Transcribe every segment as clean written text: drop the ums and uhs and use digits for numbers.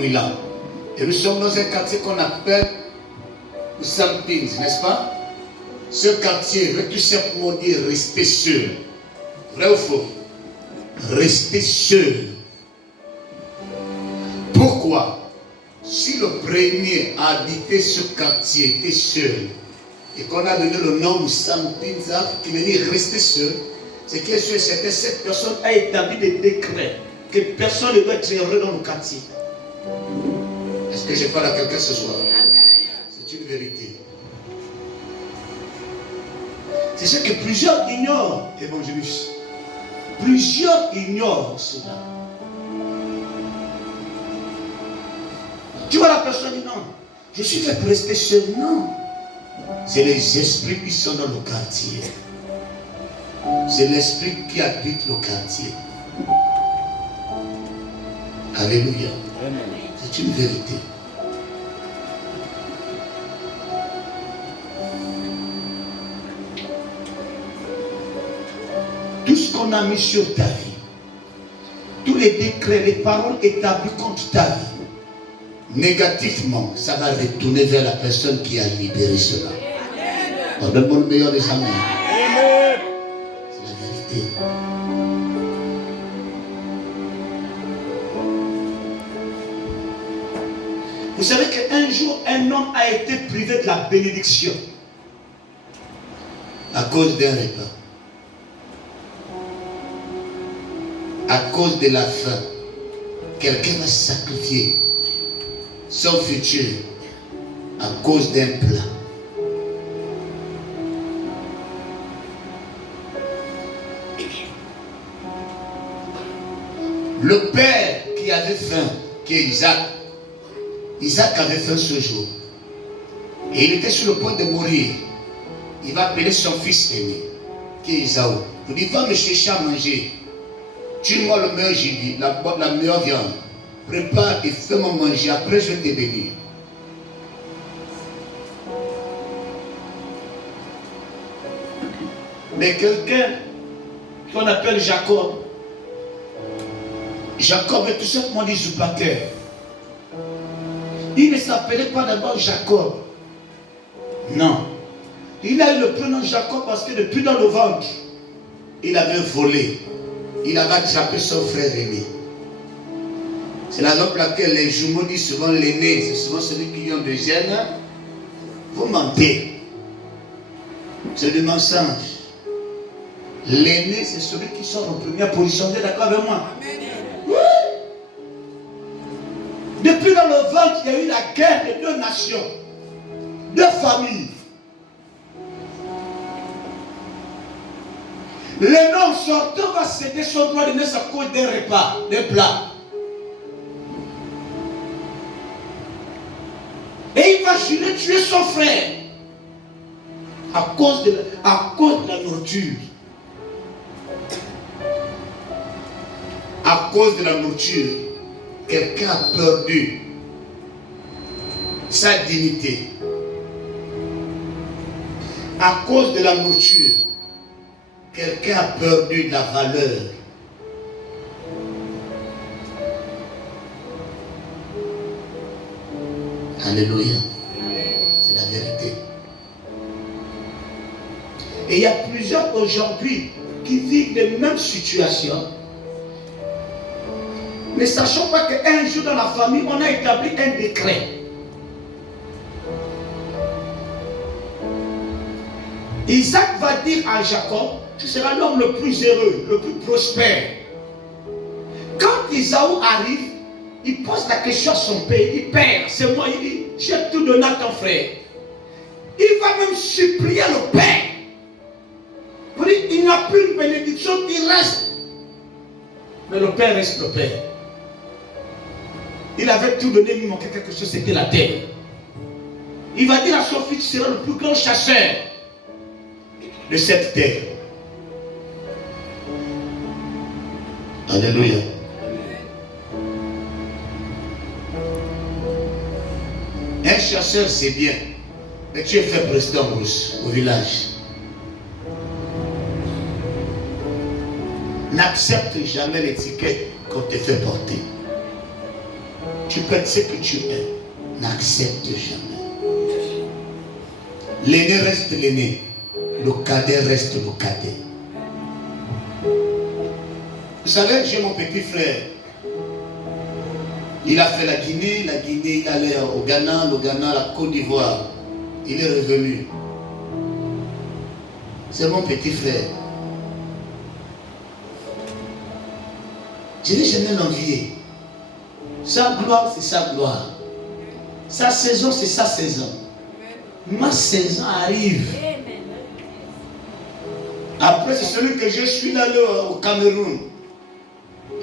Milan. Et nous sommes dans un quartier qu'on appelle Sampins, n'est-ce pas? Ce quartier veut tout simplement dire rester seul. Vrai ou faux? Rester seul. Pourquoi? Si le premier a habité ce quartier était seul et qu'on a donné le nom Sampins qui veut dire rester seul, c'est que cette personne a établi des décrets que personne ne doit être heureux dans le quartier. Est-ce que je parle à quelqu'un ce soir? C'est une vérité. C'est ce que plusieurs ignorent, évangéliste. Plusieurs ignorent cela. Tu vois la personne dit non, je suis fait pour rester seul. Non. C'est les esprits qui sont dans le quartier. C'est l'esprit qui habite le quartier. Alléluia. C'est une vérité. Tout ce qu'on a mis sur ta vie, tous les décrets, les paroles établies contre ta vie, négativement, ça va retourner vers la personne qui a libéré cela. Donne-moi le meilleur des amis. C'est la vérité. Vous savez qu'un jour, un homme a été privé de la bénédiction à cause d'un repas. À cause de la faim, quelqu'un va sacrifier son futur à cause d'un plat. Le père qui avait faim, qui est Isaac, Isaac avait faim ce jour. Et il était sur le point de mourir. Il va appeler son fils aîné, qui est Isaou. Il dit, va me chercher à manger. Tue-moi le meilleur gibier, la meilleure viande. Prépare et fais-moi manger. Après, je vais te bénir. Mais quelqu'un qu'on appelle Jacob, Jacob est tout simplement usurpateur. Il ne s'appelait pas d'abord Jacob. Non. Il a eu le prénom Jacob parce que depuis dans le ventre, il avait volé. Il avait attrapé son frère aîné. C'est la raison pour laquelle les jumeaux disent souvent l'aîné, c'est souvent celui qui ont des gènes. Vous mentez. C'est du mensonge. L'aîné, c'est celui qui sort en première position. Vous êtes d'accord avec moi? Oui. Depuis dans le ventre, il y a eu la guerre de deux nations, deux familles. L'homme sortant va céder son droit de naissance à cause d'un repas, d'un plat. Et il va jurer tuer son frère à cause de la nourriture. À cause de la nourriture, quelqu'un a perdu sa dignité. À cause de la nourriture, quelqu'un a perdu de la valeur. Alléluia. C'est la vérité. Et il y a plusieurs aujourd'hui qui vivent les mêmes situations, ne sachant pas qu'un jour dans la famille, on a établi un décret. Isaac va dire à Jacob, tu seras l'homme le plus heureux, le plus prospère. Quand Isaou arrive, il pose la question à son père. Il dit, père, c'est moi. Il dit, j'ai tout donné à ton frère. Il va même supplier le père. Pour dire, il n'a plus une bénédiction, il reste. Mais le père reste le père. Il avait tout donné, il manquait quelque chose, c'était la terre. Il va dire à son fils, tu seras le plus grand chasseur de cette terre. Alléluia. Un chasseur, c'est bien. Mais tu es fait pour rester en brousse, au village. N'accepte jamais l'étiquette qu'on te fait porter. tu perds ce que tu es. N'accepte jamais. L'aîné reste l'aîné. Le cadet reste le cadet. Vous savez, j'ai mon petit frère. Il a fait la Guinée, il allait au Ghana, le Ghana, la Côte d'Ivoire. Il est revenu. C'est mon petit frère. Je n'ai jamais l'envié. Sa gloire, c'est sa gloire. Sa saison, c'est sa saison. Ma saison arrive. Après, c'est celui que je suis allé au Cameroun.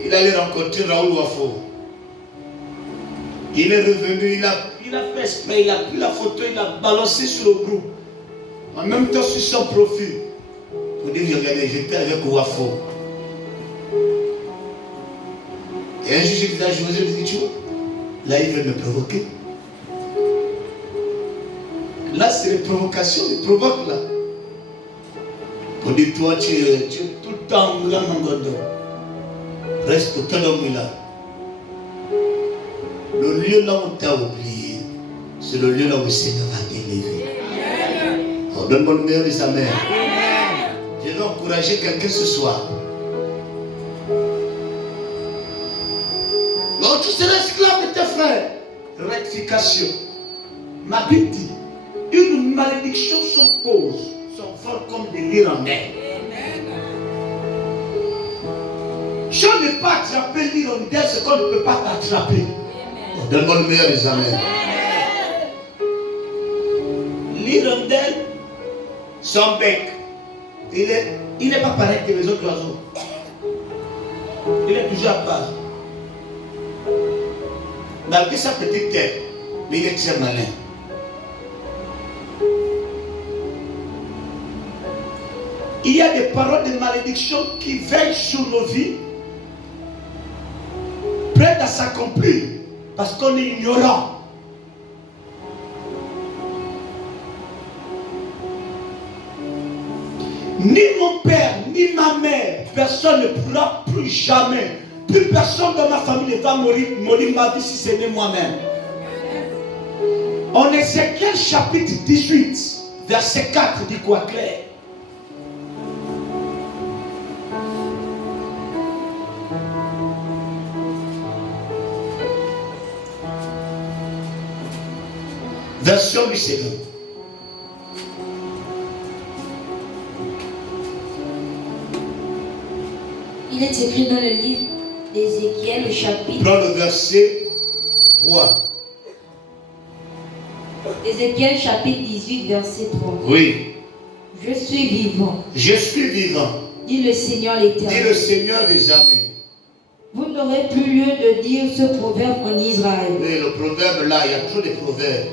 Il allait rencontrer Raoul Wafo. Il est revenu, il a fait exprès, il a pris la photo, il a balancé sur le groupe. En même temps sur son profil. Pour dire, regardez, j'étais avec Wafo. Et un jour, j'ai dit à José, je dis, tu vois, là, il veut me provoquer. Là, c'est les provocations, il provoque là. Pour dire, toi, tu es tout le temps là, mon gondo. Reste tout le temps là. Le lieu là où on t'a oublié, c'est le lieu là où le Seigneur va t'élever. Oh, donne-moi le meilleur de sa mère. Je vais encourager quelqu'un ce soir. Non, tu seras esclave de tes frères. Rectification. Ma Bible dit, une malédiction sans cause s'envole comme des l'hirondelle. Si on n'est pas attrapé l'hirondelle, c'est qu'on ne peut pas t'attraper. Oh, donne-moi le meilleur des amens. L'hirondelle, son bec, il n'est pas pareil que les autres oiseaux. Il est toujours à part. Malgré sa petite tête, mais il est très malin. Il y a des paroles de malédiction qui veillent sur nos vies, prêtes à s'accomplir, parce qu'on est ignorant. Ni mon père, ni ma mère, personne ne pourra plus jamais. Plus personne dans ma famille ne va mourir ma vie si ce n'est moi-même. En Ézéchiel chapitre 18, verset 4, dit quoi clair? Version du Seigneur. Il est écrit dans le livre d'Ézéchiel, le chapitre. Prends le verset 3. Ézéchiel, chapitre 18, verset 3. Oui. Je suis vivant. Je suis vivant. Dit le Seigneur l'Éternel. Dit le Seigneur des armées. Vous n'aurez plus lieu de dire ce proverbe en Israël. Oui, le proverbe là, il y a trop de proverbes.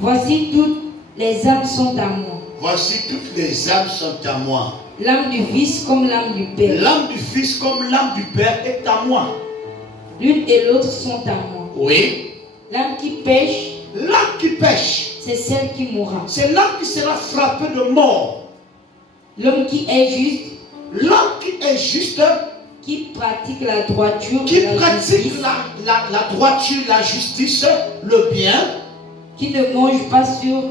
Voici toutes les âmes sont à moi. Voici toutes les âmes sont à moi. L'âme du Fils comme l'âme du Père. L'âme du Fils comme l'âme du Père est à moi. L'une et l'autre sont à moi. Oui. L'âme qui pêche, L'âme qui pêche, c'est celle qui mourra. c'est l'âme qui sera frappée de mort. L'homme qui est juste, L'homme qui est juste, qui pratique la droiture, qui la pratique justice, la droiture, la justice, le bien, qui ne mange pas sur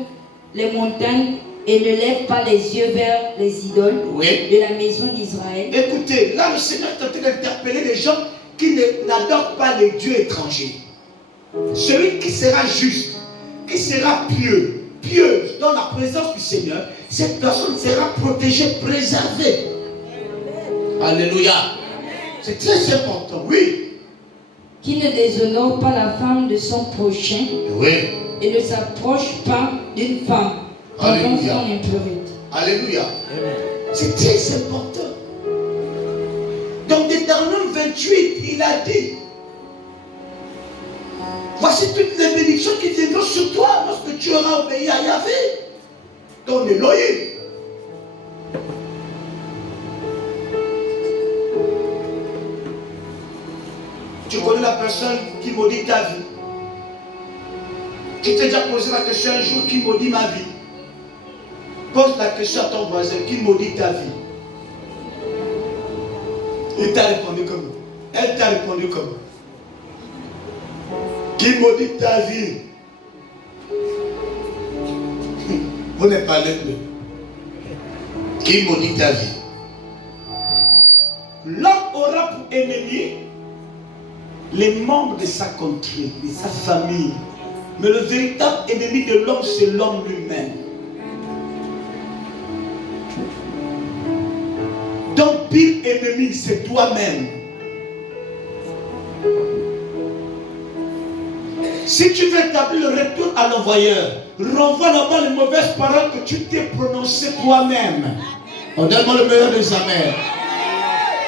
les montagnes et ne lève pas les yeux vers les idoles oui. de la maison d'Israël. Écoutez, là le Seigneur est en train d'interpeller les gens qui n'adorent pas les dieux étrangers. Celui qui sera juste, qui sera pieuse dans la présence du Seigneur, cette personne sera protégée, préservée. Alléluia. C'est très important, oui. Qui ne déshonore pas la femme de son prochain Oui. et ne s'approche pas d'une femme pendant Alléluia. son impureté. Alléluia. C'est très important. Dans Deutéronome 28, il a dit, voici toutes les bénédictions qui viendront sur toi lorsque tu auras obéi à Yahvé, ton Elohim. Tu connais la personne qui maudit ta vie. Tu t'es déjà posé la question un jour, qui maudit ma vie? Pose la question à ton voisin, qui maudit ta vie? Il t'a répondu comment? Elle t'a répondu comment? Qui maudit ta vie? Vous ne parlez plus. Qui maudit ta vie? L'homme aura pour ennemi les membres de sa contrée, de sa famille. Mais le véritable ennemi de l'homme, c'est l'homme lui-même. Ton pire ennemi, c'est toi-même. Si tu veux établir le retour à l'envoyeur, renvoie là-bas les mauvaises paroles que tu t'es prononcées toi-même. On donne-moi le meilleur des amers.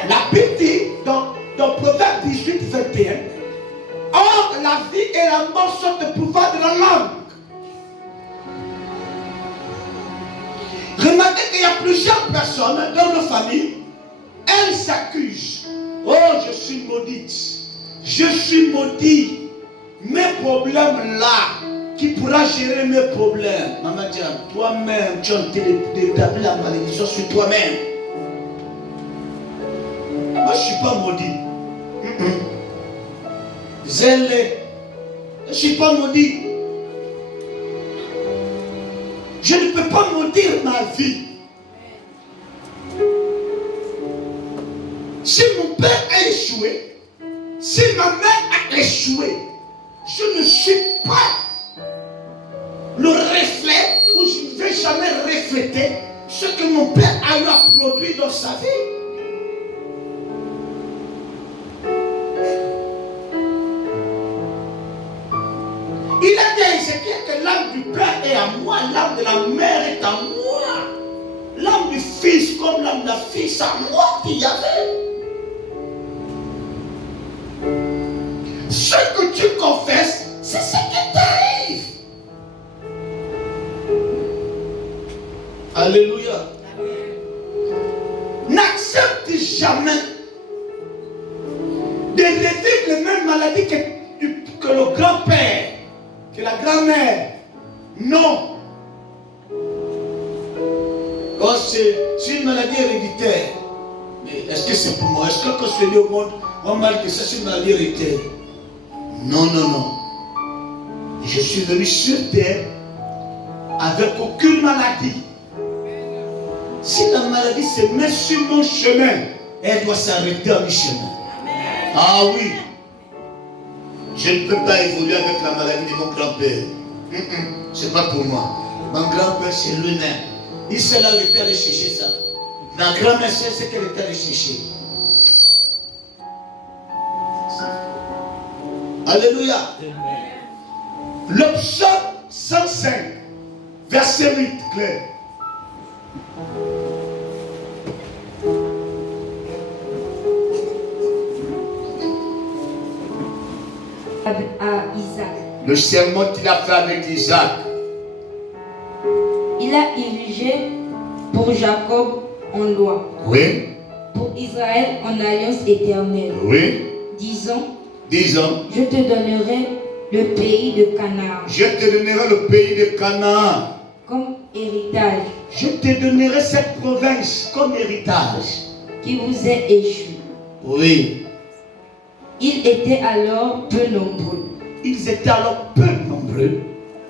La Bible dit dans Proverbe 18, 21, or la vie et la mort sont le pouvoir de la langue. Remarquez qu'il y a plusieurs personnes dans nos familles, elles s'accusent. Oh, je suis maudite. Je suis maudit. Mes problèmes là, qui pourra gérer mes problèmes? Maman dit, toi-même, tu as d'établir la malédiction sur toi-même. Moi, je ne suis pas maudit. Zélé. Je ne suis pas maudit. Je ne peux pas maudire ma vie. Si mon père a échoué, si ma mère a échoué, je ne suis pas le reflet, ou je ne vais jamais refléter ce que mon père a eu à produire dans sa vie. Il a dit à Ézéchiel que l'âme du père est à moi, l'âme de la mère est à moi. L'âme du fils comme l'âme de la fille, c'est à moi qu'il y avait. Ce que tu confesses, c'est ce qui t'arrive. Alléluia. N'accepte jamais de revivre les mêmes maladies que le grand-père, que la grand-mère. Non. Oh, c'est une maladie héréditaire. Mais est-ce que c'est pour moi? Est-ce que quand je suis venu au monde, on m'a dit que ça c'est une maladie héréditaire? Non, non, non. Je suis venu sur terre avec aucune maladie. Si la maladie se met sur mon chemin, elle doit s'arrêter à mi-chemin. Ah oui. Je ne peux pas évoluer avec la maladie de mon grand-père. C'est pas pour moi. Mon grand-père, c'est lui-même. Il sait là où il était allé chercher ça. Ma grand-mère sait ce qu'elle était allée chercher. Alléluia. Le psaume 105, verset 8, clair. À Isaac. Le serment qu'il a fait avec Isaac. Il a érigé pour Jacob en loi. Oui. Pour Israël en alliance éternelle. Oui. Disons, je te donnerai le pays de Canaan. Je te donnerai le pays de Canaan. Comme héritage. Je te donnerai cette province comme héritage. Qui vous est échu. Oui. Ils étaient alors peu nombreux. Ils étaient alors peu nombreux.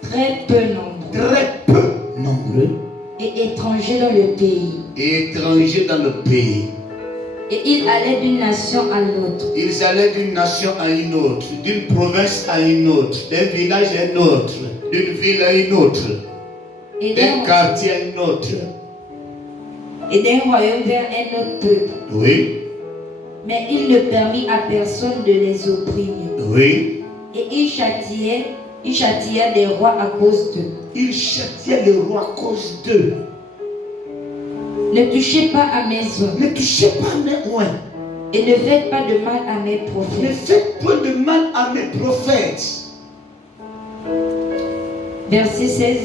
Très peu nombreux. Très peu nombreux. Et étrangers dans le pays. Et étrangers dans le pays. Et ils allaient d'une nation à l'autre. Ils allaient d'une nation à une autre, d'une province à une autre, d'un village à un autre, d'une ville à une autre, d'un quartier à une autre. Et d'un royaume vers un autre peuple. Oui. Mais il ne permit à personne de les opprimer. Oui. Et il châtia les rois à cause d'eux. Il châtia les rois à cause d'eux. Ne touchez pas à mes oins. Ne touchez pas à mes oins. Et ne faites pas de mal à mes prophètes. Ne faites pas de mal à mes prophètes. Verset 16.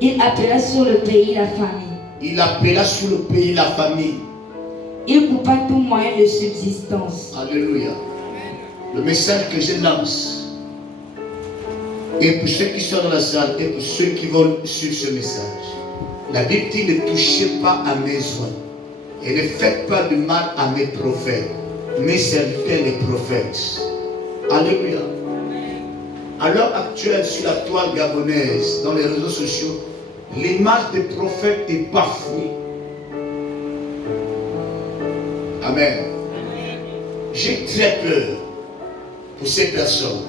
Il appela sur le pays la famine. Il appela sur le pays la famille. Il coupa tout moyen de subsistance. Alléluia. Le message que je lance, et pour ceux qui sont dans la salle, et pour ceux qui vont suivre ce message, la Bible dit ne touchez pas à mes oins. Et ne faites pas de mal à mes prophètes, mes serviteurs les prophètes. Alléluia. À l'heure actuelle, sur la toile gabonaise, dans les réseaux sociaux, l'image des prophètes est bafouée. Amen. J'ai très peur pour ces personnes.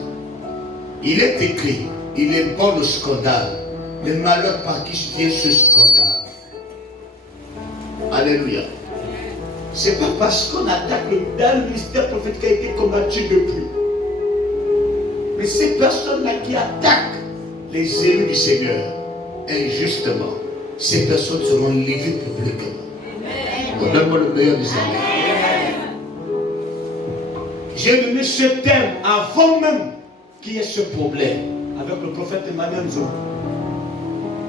Il est écrit, il est bon le scandale, mais malheur par qui vient ce scandale. Alléluia. C'est pas parce qu'on attaque le ministère prophétique qui a été combattu depuis. Mais ces personnes-là qui attaquent les élus du Seigneur, injustement, ces personnes seront livrées publiquement. Donne-moi le meilleur du Seigneur. J'ai donné ce thème avant même qu'il y ait ce problème avec le prophète Emmanuel Nzou.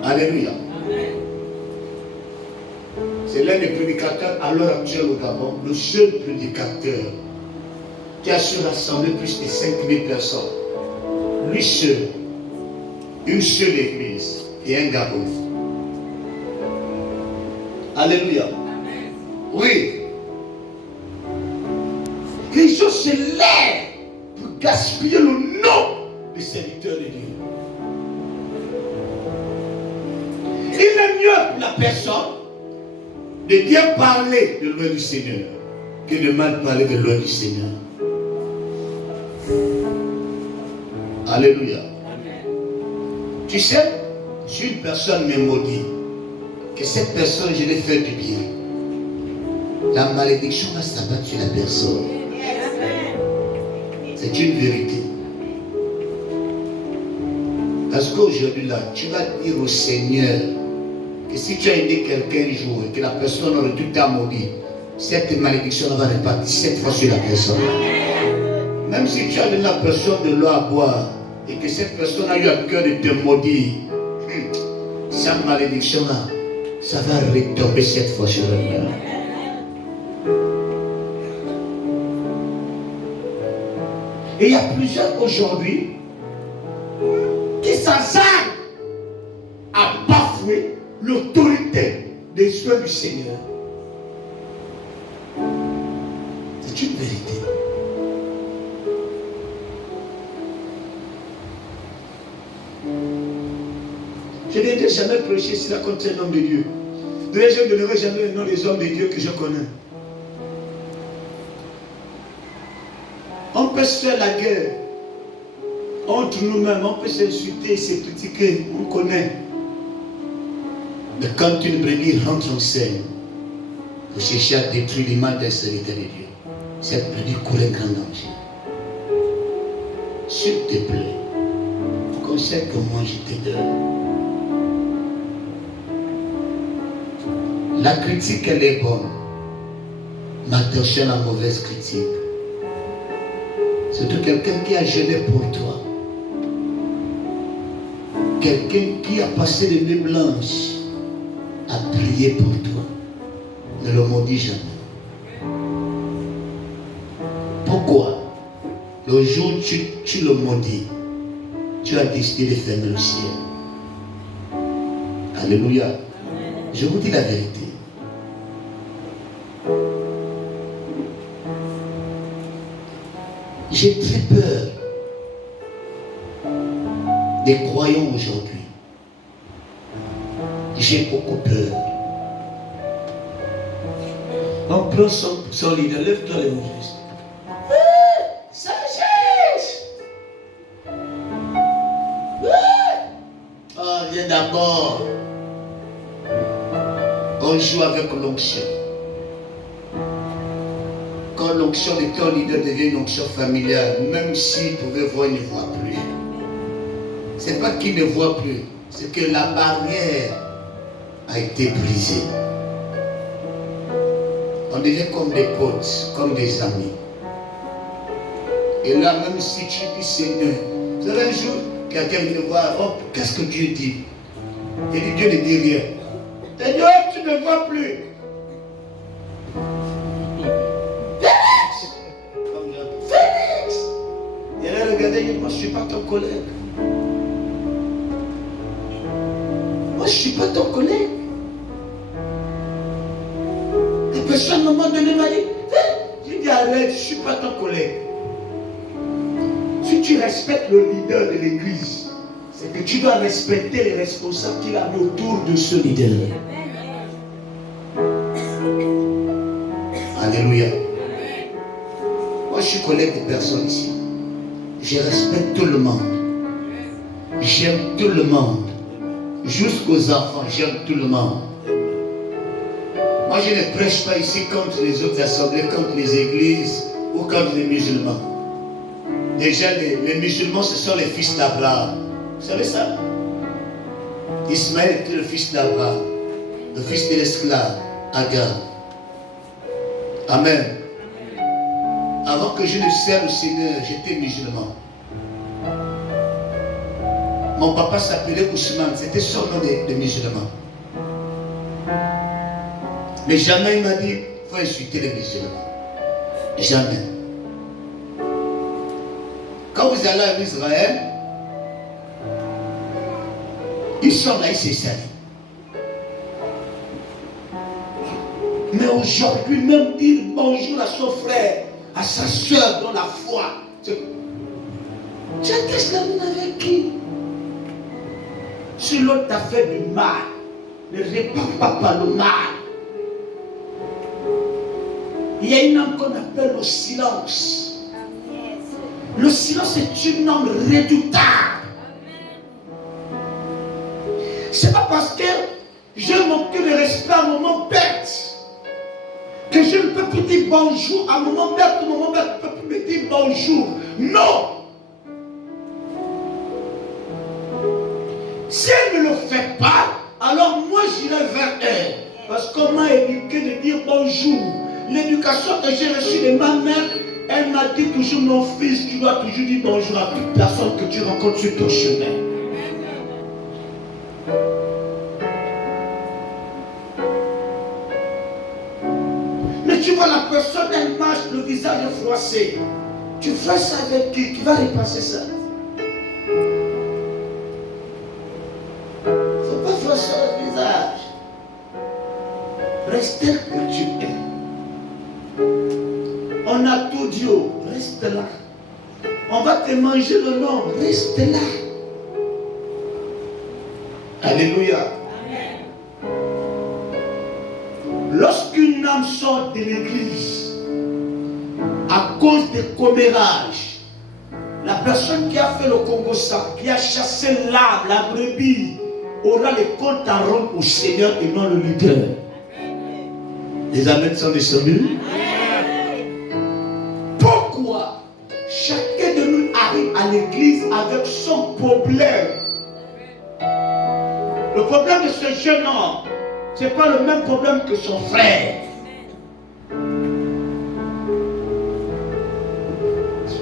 Alléluia. C'est l'un des prédicateurs à l'heure actuelle au Gabon, le seul prédicateur qui a su rassembler plus de 5000 personnes. Lui seul, une seule église et un Gabon. Alléluia. Amen. Oui. Les gens se lèvent pour gaspiller le nom des serviteurs de Dieu. Il est mieux pour la personne de bien parler de l'œuvre du Seigneur que de mal parler de l'œuvre du Seigneur. Alléluia. Amen. Tu sais, si une personne me maudit, que cette personne, je l'ai fait du bien, la malédiction va s'abattre sur la personne. C'est une vérité. Parce qu'aujourd'hui là, tu vas dire au Seigneur que si tu as aidé quelqu'un un jour et que la personne aurait dû t'a maudit, cette malédiction va repartir 7 fois sur la personne. Même si tu as donné la personne de l'eau à boire et que cette personne a eu à cœur de te maudire, sa malédiction là, ça va retomber 7 fois sur elle. Et il y a plusieurs aujourd'hui qui s'assagent à bafouer l'autorité des œuvres du Seigneur. C'est une vérité. Je n'ai jamais prêché si la contre un homme de Dieu. D'ailleurs, je ne donnerai jamais le nom des hommes de Dieu que je connais. On peut se faire la guerre entre nous-mêmes, on peut s'insulter, se critiquer, on connaît. Mais quand une brebis rentre en scène pour chercher à détruire l'image d'un serviteur de Dieu, cette brebis court un grand danger. S'il te plaît, conseille que moi je te donne. La critique, elle est bonne. Mais attention à la mauvaise critique. Surtout quelqu'un qui a jeûné pour toi. Quelqu'un qui a passé les nuits blanches à prier pour toi. Ne le maudis jamais. Pourquoi? Le jour où tu le maudis, tu as décidé de fermer le ciel. Alléluia. Je vous dis la vérité. J'ai très peur des croyants aujourd'hui. J'ai beaucoup peur. On prend son leader, lève-toi l'évangéliste. Sagesse! Oh, viens d'abord. On joue avec l'onction. Quand l'onction de ton leader devient une onction familiale, même s'il pouvait voir, il ne voit plus. Ce n'est pas qu'il ne voit plus, c'est que la barrière a été brisée. On devient comme des potes, comme des amis. Et là, même si tu dis Seigneur, vous savez un jour, quelqu'un vient voir, oh, qu'est-ce que Dieu dit? Et Dieu ne dit rien. Seigneur, tu ne vois plus. Félix! Et là, regardez, il dit, moi je ne suis pas ton collègue. Moi je ne suis pas ton collègue. Et personne à un moment donné m'a dit, je dis arrête, je ne suis pas ton collègue. Si tu respectes le leader de l'église, c'est que tu dois respecter les responsables qu'il a mis autour de ce leader. Alléluia. Moi, je suis collègue de personnes ici. Je respecte tout le monde. J'aime tout le monde. Jusqu'aux enfants, j'aime tout le monde. Moi, je ne prêche pas ici contre les autres assemblées, contre les églises ou contre les musulmans. Déjà, les musulmans, ce sont les fils d'Abraham. Vous savez ça? Ismaël était le fils d'Abraham, le fils de l'esclave, Agar. Amen. Avant que je ne serve le Seigneur, j'étais musulman. Mon papa s'appelait Ousmane, c'était son nom de musulman. Mais jamais il m'a dit, il faut insulter les musulmans. Jamais. Quand vous allez en Israël, ils sont là, ils se saluent. Mais aujourd'hui, même dire bonjour à son frère, à sa soeur dans la foi. Tu as la main avec qui? Si l'autre t'a fait du mal, ne répands pas par le mal. Il y a une âme qu'on appelle le silence. Le silence est une âme redoutable. C'est pas parce que j'ai manqué de respect à un moment bête que je ne peux plus dire bonjour à un moment bête, au moment bête ne peut plus me dire bonjour. Non! Si elle ne le fait pas, alors moi j'irai vers elle. Parce qu'on m'a éduqué de dire bonjour. L'éducation que j'ai reçue de ma mère, elle m'a dit toujours, mon fils, tu dois toujours dire bonjour à toute personne que tu rencontres sur ton chemin. Mais tu vois la personne, elle marche, le visage froissé. Tu fais ça avec qui? Tu vas repasser ça. Faut pas froisser le visage. Reste tel que tu es. On a tout dit, reste là. On va te manger le nom, reste là. Alléluia. Amen. Lorsqu'une âme sort de l'église à cause des commérages, la personne qui a fait le Congo-Ça, qui a chassé l'âme, la brebis, aura les comptes à rendre au Seigneur et non le leader. Les amens sont descendus. Pourquoi chacun de nous arrive à l'église avec son problème? Le problème de ce jeune homme, ce n'est pas le même problème que son frère.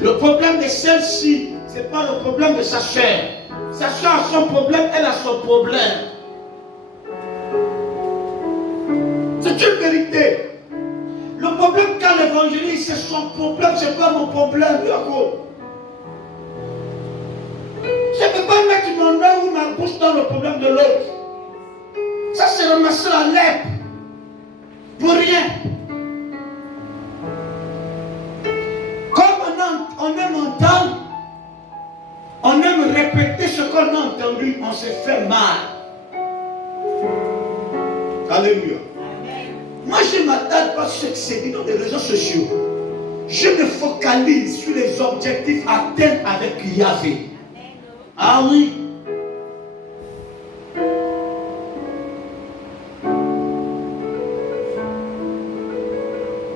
Le problème de celle-ci, ce n'est pas le problème de sa soeur. Sa soeur a son problème, elle a son problème. C'est une vérité. Le problème qu'a l'évangéliste, c'est son problème, ce n'est pas mon problème. Je ne peux pas mettre mon œil ou ma bouche dans le problème de l'autre. Ça, c'est ramasser la lèpre. Pour rien. Comme on aime entendre, on aime répéter ce qu'on a entendu, on se fait mal. Alléluia. Moi, je ne m'attarde pas sur ce qui s'est dit dans les réseaux sociaux. Je me focalise sur les objectifs atteints avec Yahvé. Ah oui.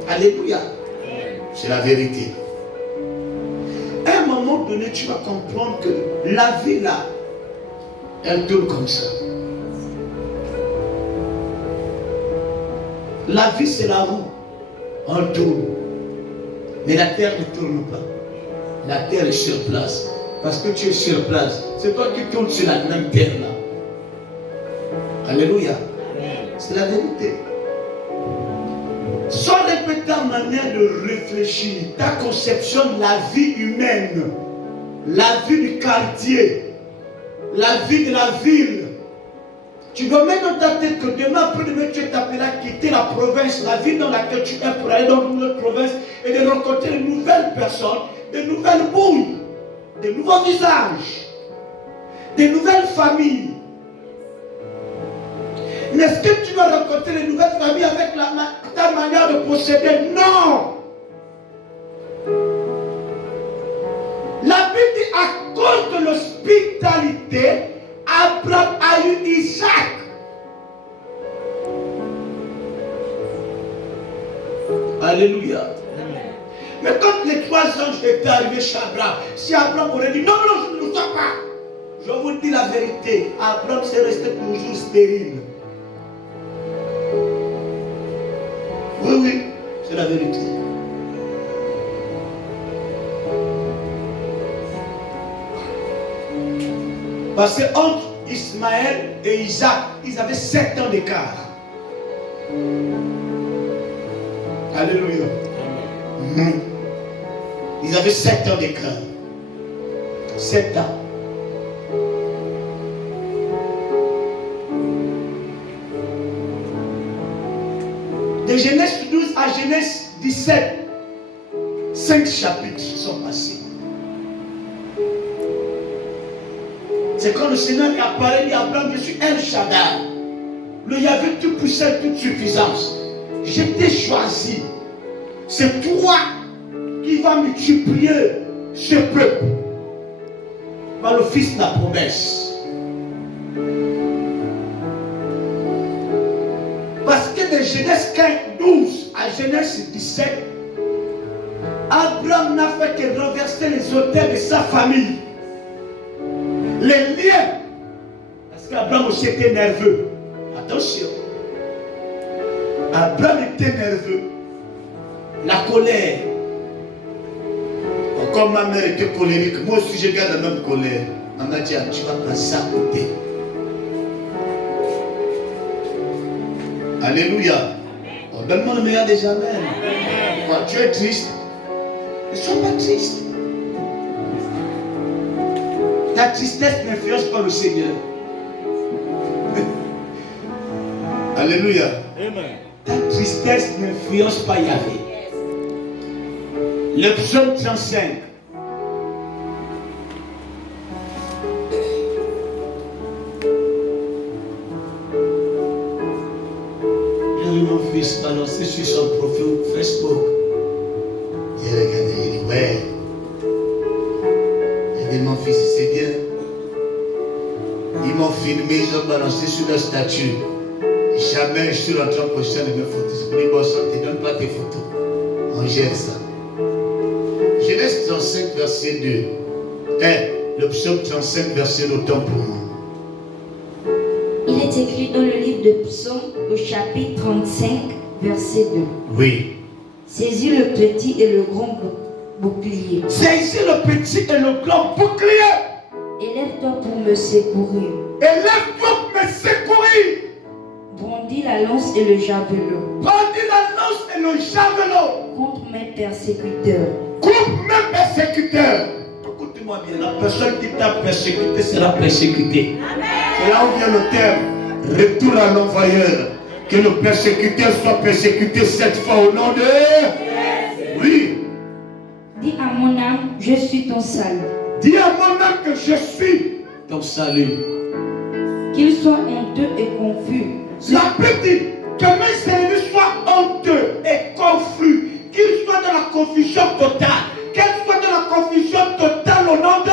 Alléluia. C'est la vérité. À un moment donné, tu vas comprendre que la vie là, elle tourne comme ça. La vie, c'est la roue. On tourne. Mais la terre ne tourne pas. La terre est sur place. Parce que tu es sur place. C'est toi qui tournes sur la même terre là. Alléluia. C'est la vérité. Sans répéter ta manière de réfléchir, ta conception de la vie humaine, la vie du quartier, la vie de la ville. Tu dois mettre dans ta tête que demain, après-demain, tu es appelé à quitter la province, la ville dans laquelle tu es pour aller dans une autre province et de rencontrer de nouvelles personnes, de nouvelles bouilles. de nouveaux visages, de nouvelles familles. N'est-ce que tu vas rencontrer de nouvelles familles avec ta manière de posséder? Non! La Bible dit à cause de l'hospitalité, Abraham a eu Isaac. Alléluia. Mais quand les 3 anges étaient arrivés chez Abraham, si Abraham aurait dit non, non, je ne le sens pas, je vous dis la vérité, Abraham s'est resté toujours stérile. Oui, oui, c'est la vérité. Parce que entre Ismaël et Isaac, ils avaient 7 ans d'écart. Alléluia. Ils avaient 7 ans d'écart. 7 ans. De Genèse 12 à Genèse 17, 5 chapitres sont passés. C'est quand le Seigneur est apparu, il dit à Abraham, je suis El Shaddai, le Yahvé tout puissant, toute suffisance. Je t'ai choisi. C'est toi qui vas multiplier ce peuple par le Fils de la promesse. Parce que de Genèse 12 à Genèse 17, Abraham n'a fait que renverser les autels de sa famille. Les liens. Parce qu'Abraham aussi était nerveux. Attention. Abraham était nerveux. La colère. Comme ma mère était colérique, moi aussi je garde la même colère. Maman dit, tu vas passer à côté. Alléluia. Oh, donne-moi le meilleur des amen. Quand tu es triste, ne sois pas triste. Ta tristesse n'influence pas le Seigneur. Alléluia. Amen. Ta tristesse n'influence pas Yahvé. Le psaume 35. J'ai vu mon fils balancer sur son profil Facebook. J'ai regardé, j'ai dit ouais. J'ai dit mon fils, c'est bien. Ils m'ont filmé, ils ont balancé sur leur statut. Jamais je suis rentré en possession de mes photos. Je me dis, bon sang, ne donne pas tes photos. On gère ça. Genèse 35, verset 2. Le psaume 35, verset 2, autant pour moi. Il est écrit dans le livre de Psaumes, au chapitre 35, verset 2. Oui. Saisis le petit et le grand bouclier. Saisis le petit et le grand bouclier. Élève-toi pour me secourir. Élève-toi pour me secourir. Brandis la lance et le javelot. Brandis la lance et le javelot. Contre mes persécuteurs. Contre mes persécuteurs. Écoutez-moi bien, la personne qui t'a persécuté sera persécutée. C'est là où vient le terme. Retour à l'envoyeur. Que le persécuteur soit persécuté 7 fois au nom de... Oui. Dis à mon âme, je suis ton salut. Dis à mon âme que je suis ton salut. Qu'il soit honteux et confus. La Bible dit que mes ennemis soient honteux et confus. Qu'ils soient dans la confusion totale. Qu'elles soient dans la confusion totale au nom de...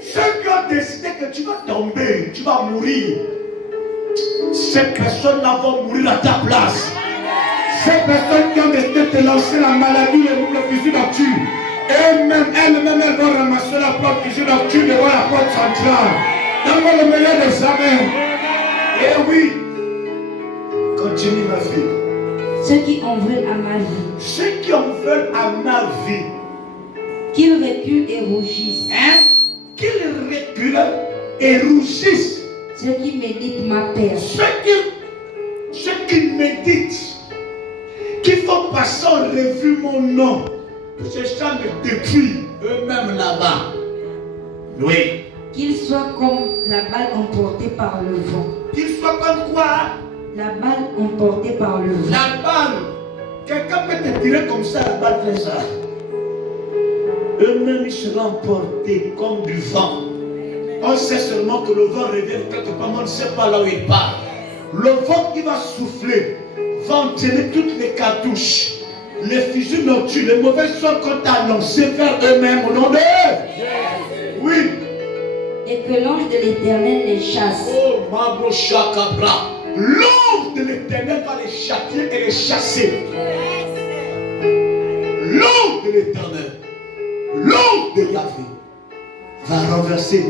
Ceux qui ont décidé que tu vas tomber, tu vas mourir. Ces personnes-là vont mourir à ta place. Ces personnes qui ont décidé de te lancer la maladie, le fusil d'actu. Elles-mêmes, elles vont ramasser la porte fusil d'actu devant la porte centrale. Dans le meilleur des amens. Eh oui. Continue ma fille. Ceux qui en veulent à ma vie. Ceux qui en veulent à ma vie. Qu'ils reculent et rougissent. Qu'ils reculent et rougissent. Ceux qui méditent ma perte. Ceux qui méditent, qui font passer en revue mon nom, ces gens me détruisent eux-mêmes là-bas. Oui. Qu'ils soient comme la balle emportée par le vent. Qu'ils soient comme quoi? La balle emportée par le vent. La balle. Quelqu'un peut te tirer comme ça, la balle fait ça. eux-mêmes ils seront emportés comme du vent. On sait seulement que le vent revient quelque part, mais on ne sait pas là où il part. Le vent qui va souffler va entraîner toutes les cartouches, les fusils nocturnes, les mauvais sons qu'on t'a annoncés vers eux-mêmes au nom de Jésus. Oui. Et que l'ange de l'Éternel les chasse. Oh, Mabro Shakabra. L'ange de l'Éternel va les châtier et les chasser. L'ange de l'Éternel, l'ange de Yahvé, va renverser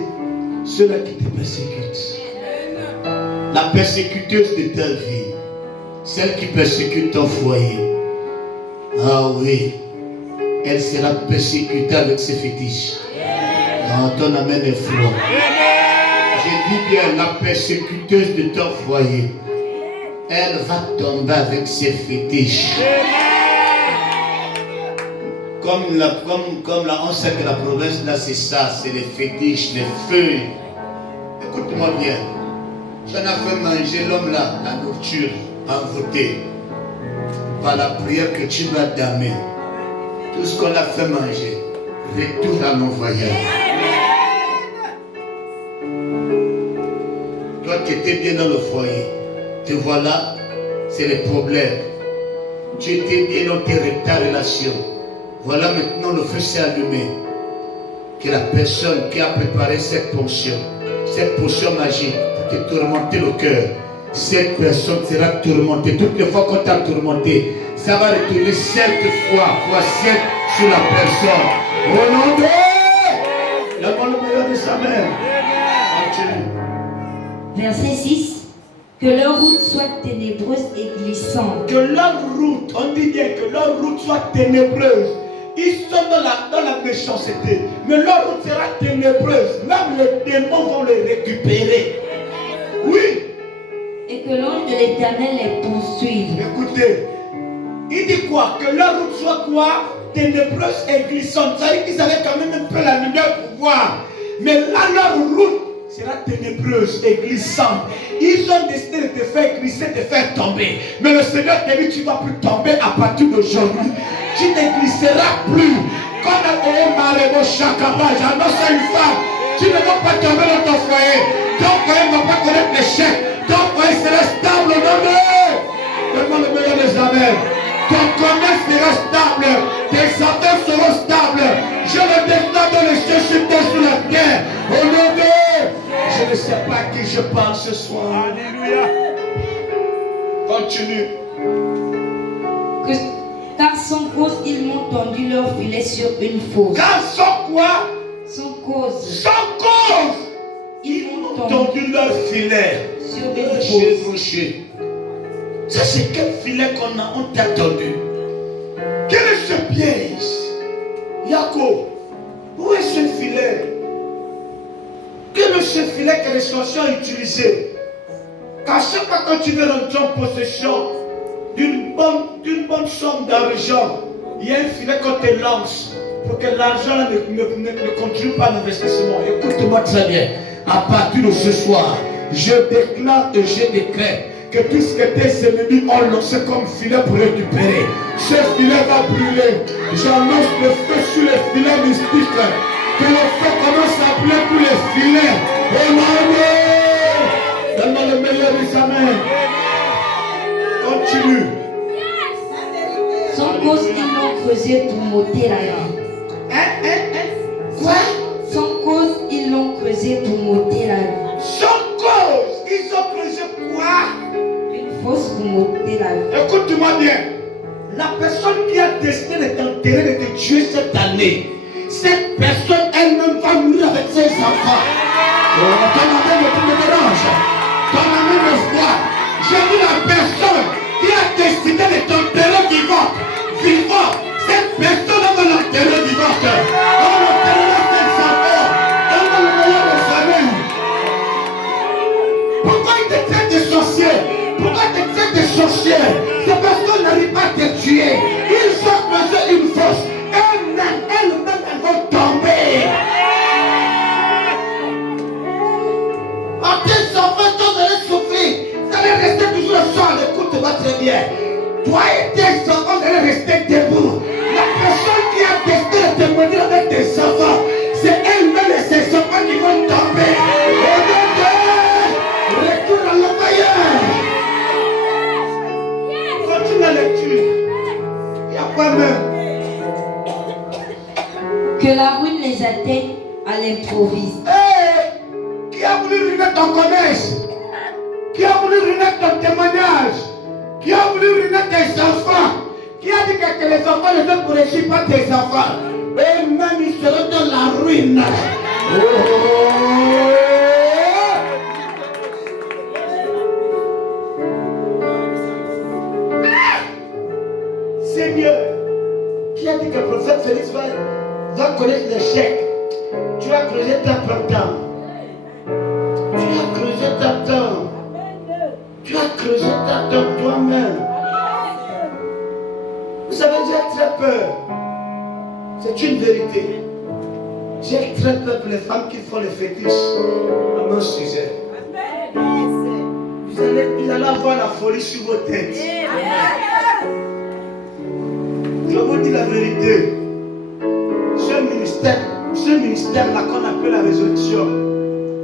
ceux-là qui te persécutent. La persécuteuse de ta vie, celle qui persécute ton foyer. Ah oui, elle sera persécutée avec ses fétiches. Non, ton amen est froid. Je dis bien, la persécuteuse de ton foyer, elle va tomber avec ses fétiches. Comme on sait que la province là, c'est ça, c'est les fétiches, les feuilles. Écoute-moi bien. J'en ai fait manger l'homme là, la nourriture, envoûtée. Par la prière que tu vas damer. Tout ce qu'on a fait manger, retourne à mon voyage. Toi qui étais bien dans le foyer, te voilà, c'est les problèmes. Tu étais bien dans ta relation. Voilà maintenant le feu s'est allumé. Que la personne qui a préparé cette potion magique pour te tourmenter le cœur, cette personne sera tourmentée. Toutes les fois qu'on t'a tourmenté, ça va retourner 7 fois 7 sur la personne. Au nom de la bonne meilleure de sa mère. Verset 6. Que leur route soit ténébreuse et glissante. Que leur route, on dit bien que leur route soit ténébreuse. Ils sont dans la méchanceté, mais leur route sera ténébreuse. Même les démons vont les récupérer. Oui. Et que l'ange de l'Éternel les poursuive. Écoutez, il dit quoi? Que leur route soit quoi? Ténébreuse et glissante. Ça veut dire qu'ils avaient quand même un peu la lumière pour voir. Mais là, leur route sera ténébreuse et glissante. Ils ont décidé de te faire glisser, de te faire tomber. Mais le Seigneur t'a dit, tu ne vas plus tomber à partir d'aujourd'hui. Tu ne glisseras plus. Comme j'annonce à une femme, tu ne vas pas tomber dans ton foyer. Ton foyer ne va pas connaître l'échec. Ton foyer sera stable au nom de Dieu. Donne-moi le meilleur des amens. Ton commerce sera stable. Tes affaires seront stables. Je le déclare dans les cieux sur la terre. Au nom de Dieu. Je ne sais pas à qui je parle ce soir. Alléluia. Continue. Car sans cause, ils m'ont tendu leur filet sur une fosse. Car sans quoi? Sans cause. Sans cause. Ils m'ont tendu leur filet sur une fosse. Ça, c'est quel filet on t'a tendu? Quel est ce piège? Jacob, où est ce filet? Quel est ce filet que les sorciers ont utilisé? Car chaque fois que tu veux rentrer en possession d'une bonne somme d'argent, il y a un filet qu'on te lance pour que l'argent ne contribue pas à l'investissement. Écoute-moi très bien. À partir de ce soir, je déclare et je décrète que tout ce que tes ennemis ont lancé comme filet pour récupérer, ce filet va brûler. J'annonce le feu sur les filets mystiques. Que le feu commence à brûler tous les filets. Oh mon Dieu! Donne-moi le meilleur des amens. Continue. Sans cause, ils l'ont creusé pour m'ôter la vie. Quoi? Sans cause, ils l'ont creusé pour m'ôter la vie. Sans cause, ils ont creusé quoi? Une fosse pour m'ôter la vie. Écoute-moi bien. La personne qui a décidé de t'enterrer, de te tuer cette année, cette personne elle-même va mourir avec ses enfants. Ton amen me dérange. Ton amen me voit. J'ai vu la personne qui a décidé de t'enterrer vivante. Cette personne va l'enterrer vivante. On l'enterrera ses enfants. On va le meilleur des familles. Pourquoi il te traite de sorcier? Pourquoi il te traite de sorcier? C'est parce qu'on n'arrive pas à te tuer. Ils ont besoin d'une force. Elles-mêmes, elles vont tomber. En tes enfants, tous allaient souffrir. Vous allez rester toujours le soir. Écoute-moi très bien. Toi et tes enfants, vous allez rester debout. La personne qui a décidé de te grandir avec tes enfants. C'est elle-même et ses enfants qui vont tomber. Retourne à l'envoyeur. Continue la lecture. Il y a quoi même? Que la ruine les atteigne à l'improviste. Qui a voulu ruiner ton commerce? Qui a voulu ruiner ton témoignage? Qui a voulu ruiner tes enfants? Qui a dit que les enfants ne te corrigent pas tes enfants? Eux-mêmes, ils seront dans la ruine. Seigneur, qui a dit que le prophète Félix va connaître l'échec? Tu as creusé ta temps. Tu as creusé ta temps. Tu as creusé ta temps toi-même. Vous avez j'ai très peur. C'est une vérité. J'ai très peur pour les femmes qui font les fétiches à mon sujet. Vous allez avoir la folie sur vos têtes. Je vous dis la vérité. Ce ministère-là qu'on appelle la résurrection,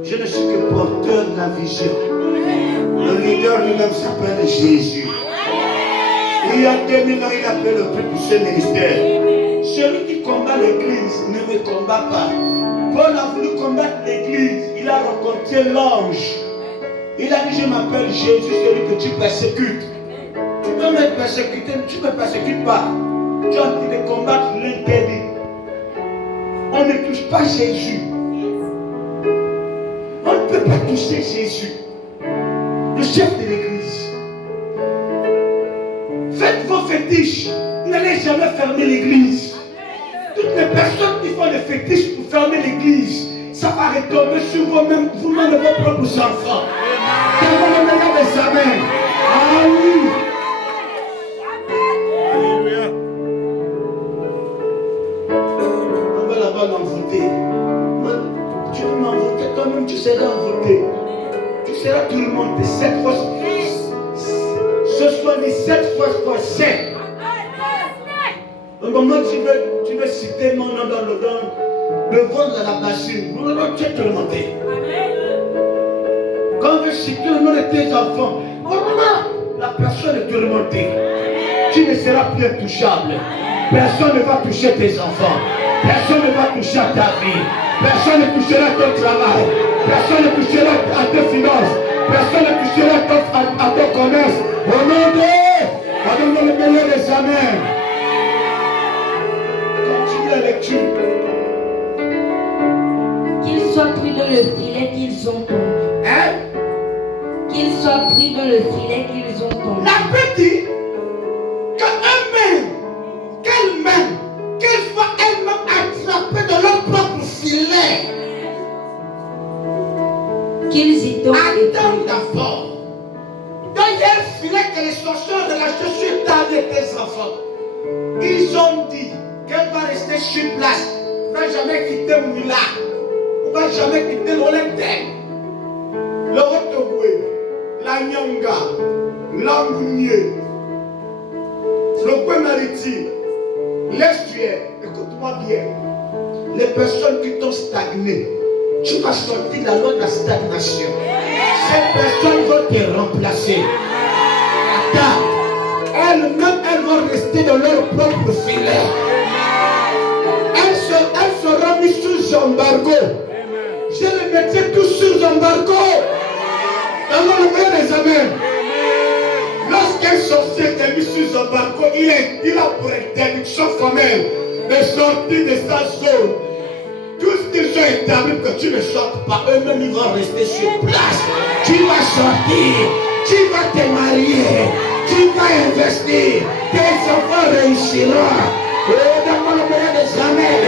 je ne suis que porteur de la vision. Le leader lui-même s'appelle Jésus. Il y a 2000 ans, il a fait le prix pour ce ministère. Celui qui combat l'église ne me combat pas. Paul a voulu combattre l'église. Il a rencontré l'ange. Il a dit, je m'appelle Jésus, celui que tu persécutes. Tu peux me persécuter, tu ne me persécutes pas. Tu as envie de combattre l'interdit. On ne touche pas Jésus. On ne peut pas toucher Jésus, le chef de l'église. Faites vos fétiches. N'allez jamais fermer l'église. Toutes les personnes qui font des fétiches pour fermer l'église, ça va retomber sur vous-même, vous-même et vos propres enfants. Devant le meilleur des amens. Ah oui. On va là-bas l'envoûter. Tu vas m'envoûter, toi-même tu seras envoûté. Tu seras tourmenté 7 fois. Ce soir, ni 7 fois 7. Au moment où tu veux citer mon nom dans le ventre de la bassine, tu es tourmenté. Quand on veut citer le nom de tes enfants, la personne est tourmentée. Tu ne seras plus intouchable. Personne ne va toucher tes enfants. Personne ne va toucher à ta vie. Personne ne touchera à ton travail. Personne ne touchera à tes finances. Personne ne touchera à ton commerce. Au nom de le meilleur des amens. Continue la lecture. Qu'ils soient pris dans le filet qu'ils ont tendu. Hein? Qu'ils soient pris dans le filet qu'ils ont tendu. La Bible dit qu'elle soit elle-même attrapée dans leur propre filet. Qu'ils y tombent. Attends d'abord. Dans le filet que les sorcières de la chaussure tendent avec tes enfants, ils ont dit qu'elle va rester sur place. On ne va jamais quitter Moula. On ne va jamais quitter l'Olympique. Le Rotoboué, la Nyanga, l'Angounier, le Point Maritime, l'estuaire. Écoute-moi bien. Les personnes qui t'ont stagné, tu vas sortir la loi de la stagnation. Ces personnes vont te remplacer. Attends. Elles-mêmes, elles vont rester dans leur propre filet. Elles seront mises sous embargo. Je les mettrai tous sous embargo. Dans le meilleur des amens. Lorsqu'un sorcier est mis sous embargo, il a pour interdiction formelle de sortir de sa zone. Tout ce qu'ils ont établi que tu ne sortes pas, eux-mêmes ils vont rester sur place. Tu vas sortir, tu vas te marier, tu vas investir, tes enfants réussiront. Dans le meilleur des amens.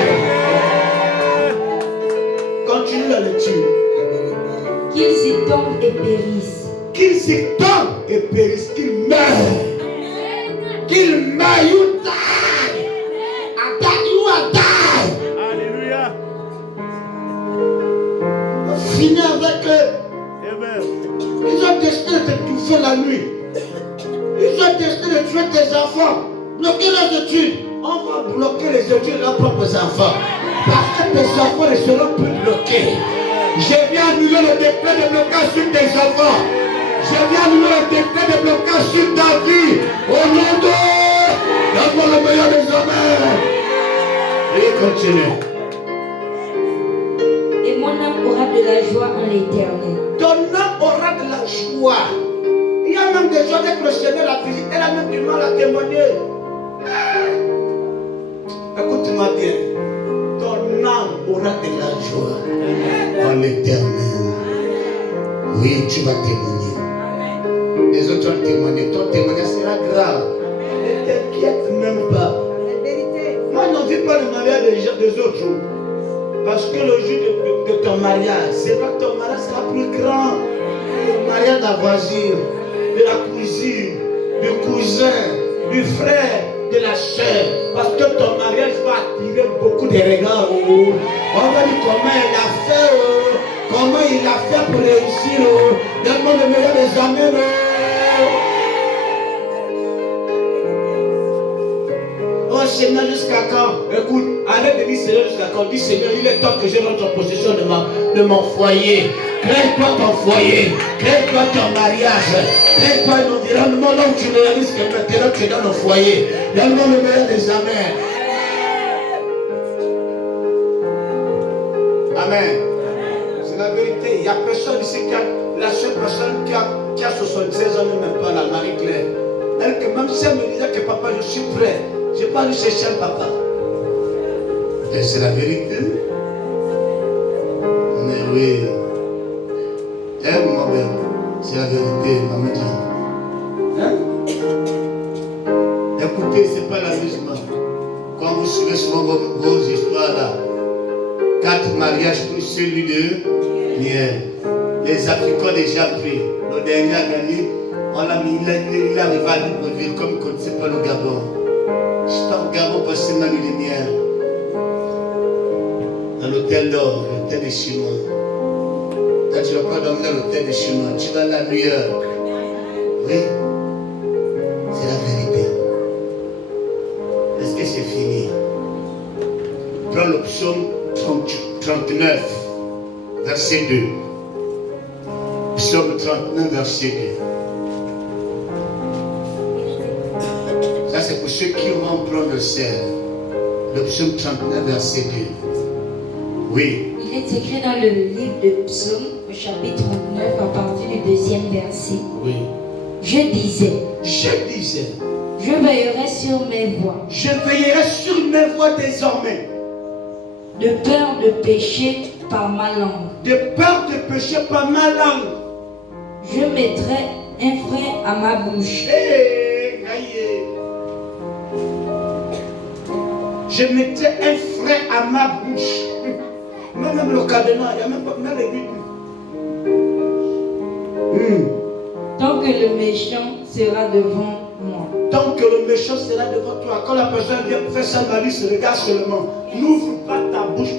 Continue la lecture. Qu'ils y tombent et périssent. Qu'ils y tombent et périssent, qu'ils meurent. Qu'ils meurent, you die. You are die. Alléluia. Fini avec eux. Amen. Ils ont décidé de t'étouffer la nuit. Ils ont décidé de tuer tes enfants. Bloquer leurs études. On va bloquer les études de leurs propres enfants. Parce que tes enfants ne seront plus bloqués. Je viens annuler le décret de blocage sur tes enfants. Je viens annuler le décret de blocage sur ta vie. Au nom de... Donne-moi le meilleur des hommes. Et continue. Et mon âme aura de la joie en l'Éternel. Ton âme aura de la joie. Il y a même des gens avec le Seigneur la visite. Elle a même du mal à témoigner. Écoute-moi bien. Ton âme aura de la joie en l'Éternel. Oui, tu vas témoigner. Les autres ont témoigné. Ton témoignage sera grave. Ne t'inquiète même pas. Moi, je n'en vis pas le mariage des autres jours. Parce que le jour de ton mariage, c'est vrai que ton mariage sera plus grand. Le mariage de la voisine, de la cousine, du cousin, du frère, de la chair. Parce que ton mariage va attirer beaucoup de regards. On va dire comment il a fait. Comment il a fait pour réussir. Donne-moi le meilleur des amis. Oh Seigneur, jusqu'à quand? Écoute, arrête de dire Seigneur jusqu'à quand. Dis Seigneur, il est temps que je rentre en possession de mon foyer. Crée-toi ton foyer. Crée-toi ton mariage. Crée-toi un environnement là où tu réalises que maintenant tu es dans le foyer. Donne-moi le meilleur des amens. Amen. C'est la vérité. Il n'y a personne ici qui a, la seule personne qui a 76 ans, même pas la Marie-Claire. Elle, que même si elle me disait que papa, je suis prêt. Je n'ai pas lui chercher un papa. Et c'est la vérité. Mais oui. Mon belle, c'est la vérité, maman Jean. Hein? Écoutez, ce n'est pas l'amusement. Quand vous suivez souvent vos histoires là, 4 mariages plus celui de miel. Les Africains déjà pris. Le dernier a gagné. On l'a mis, il arrive à Libreville comme il ne connaissait pas le Gabon. Je suis pas au Gabon passer ma nuit de miel. Dans l'hôtel d'or, l'hôtel des Chinois. Quand tu ne vas pas dormir dans l'hôtel des Chinois, tu vas à la New York. Oui, c'est la vérité. Est-ce que c'est fini? Prends le psaume 39, verset 2. Psaume 39, verset 2. Ça, c'est pour ceux qui vont prendre le sel. Le psaume 39, verset 2. Oui. Il est écrit dans le livre de Psaume, au chapitre 39, à partir du 2e verset. Oui. Je disais, je veillerai sur mes voies. Je veillerai sur mes voies désormais. De peur de pécher par ma langue. De peur de pécher par ma langue. Je mettrai un frein à ma bouche. Je mettrai un frein à ma bouche. Même le cadenas, il n'y a même pas les buts. Tant que le méchant sera devant moi. Tant que le méchant sera devant toi. Quand la personne vient faire sa malice, regarde seulement. N'ouvre pas ta bouche.